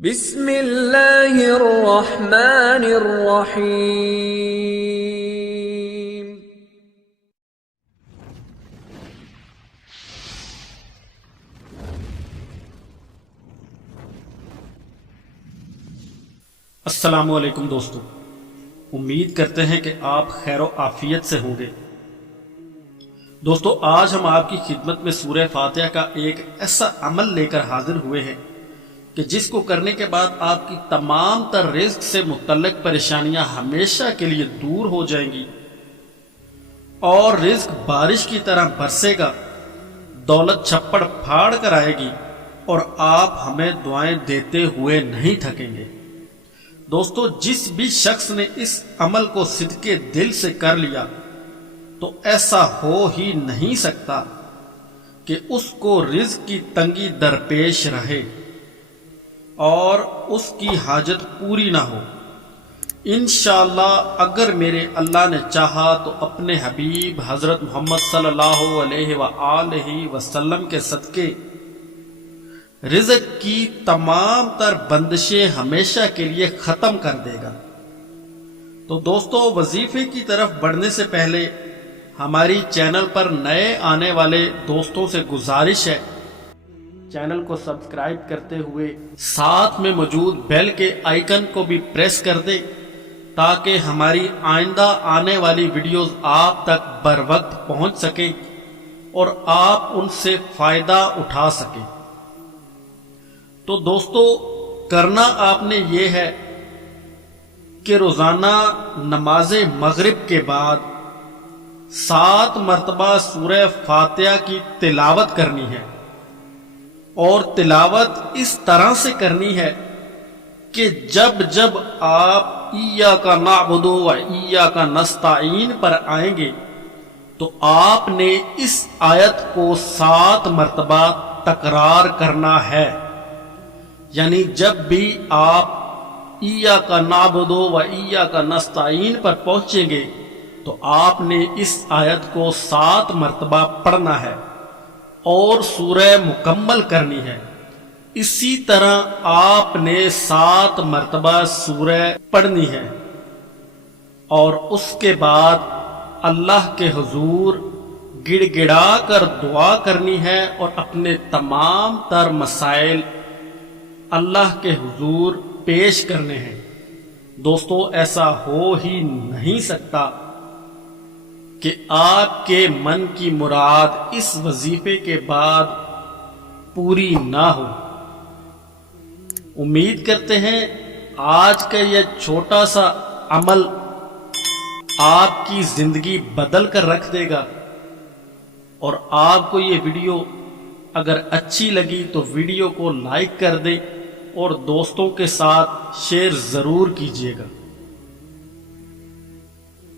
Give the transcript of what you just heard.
بسم اللہ الرحمن الرحیم۔ السلام علیکم دوستو، امید کرتے ہیں کہ آپ خیر و عافیت سے ہوں گے۔ دوستو، آج ہم آپ کی خدمت میں سورہ فاتحہ کا ایک ایسا عمل لے کر حاضر ہوئے ہیں کہ جس کو کرنے کے بعد آپ کی تمام تر رزق سے متعلق پریشانیاں ہمیشہ کے لیے دور ہو جائیں گی اور رزق بارش کی طرح برسے گا، دولت چھپڑ پھاڑ کر آئے گی اور آپ ہمیں دعائیں دیتے ہوئے نہیں تھکیں گے۔ دوستو، جس بھی شخص نے اس عمل کو صدقے دل سے کر لیا تو ایسا ہو ہی نہیں سکتا کہ اس کو رزق کی تنگی درپیش رہے اور اس کی حاجت پوری نہ ہو۔ انشاءاللہ اگر میرے اللہ نے چاہا تو اپنے حبیب حضرت محمد صلی اللہ علیہ وآلہ وسلم کے صدقے رزق کی تمام تر بندشیں ہمیشہ کے لیے ختم کر دے گا۔ تو دوستو، وظیفے کی طرف بڑھنے سے پہلے ہماری چینل پر نئے آنے والے دوستوں سے گزارش ہے، چینل کو سبسکرائب کرتے ہوئے ساتھ میں موجود بیل کے آئیکن کو بھی پریس کر دیں تاکہ ہماری آئندہ آنے والی ویڈیوز آپ تک بر وقت پہنچ سکیں اور آپ ان سے فائدہ اٹھا سکیں۔ تو دوستو، کرنا آپ نے یہ ہے کہ روزانہ نماز مغرب کے بعد 7 مرتبہ سورہ فاتحہ کی تلاوت کرنی ہے، اور تلاوت اس طرح سے کرنی ہے کہ جب جب آپ ایاک نعبد و ایاک نستعین پر آئیں گے تو آپ نے اس آیت کو 7 مرتبہ تکرار کرنا ہے۔ یعنی جب بھی آپ ایاک نعبد و ایاک نستعین پر پہنچیں گے تو آپ نے اس آیت کو 7 مرتبہ پڑھنا ہے اور سورہ مکمل کرنی ہے۔ اسی طرح آپ نے 7 مرتبہ سورہ پڑھنی ہے اور اس کے بعد اللہ کے حضور گڑ گڑا کر دعا کرنی ہے اور اپنے تمام تر مسائل اللہ کے حضور پیش کرنے ہیں۔ دوستو، ایسا ہو ہی نہیں سکتا کہ آپ کے من کی مراد اس وظیفے کے بعد پوری نہ ہو۔ امید کرتے ہیں آج کا یہ چھوٹا سا عمل آپ کی زندگی بدل کر رکھ دے گا، اور آپ کو یہ ویڈیو اگر اچھی لگی تو ویڈیو کو لائک کر دیں اور دوستوں کے ساتھ شیئر ضرور کیجیے گا۔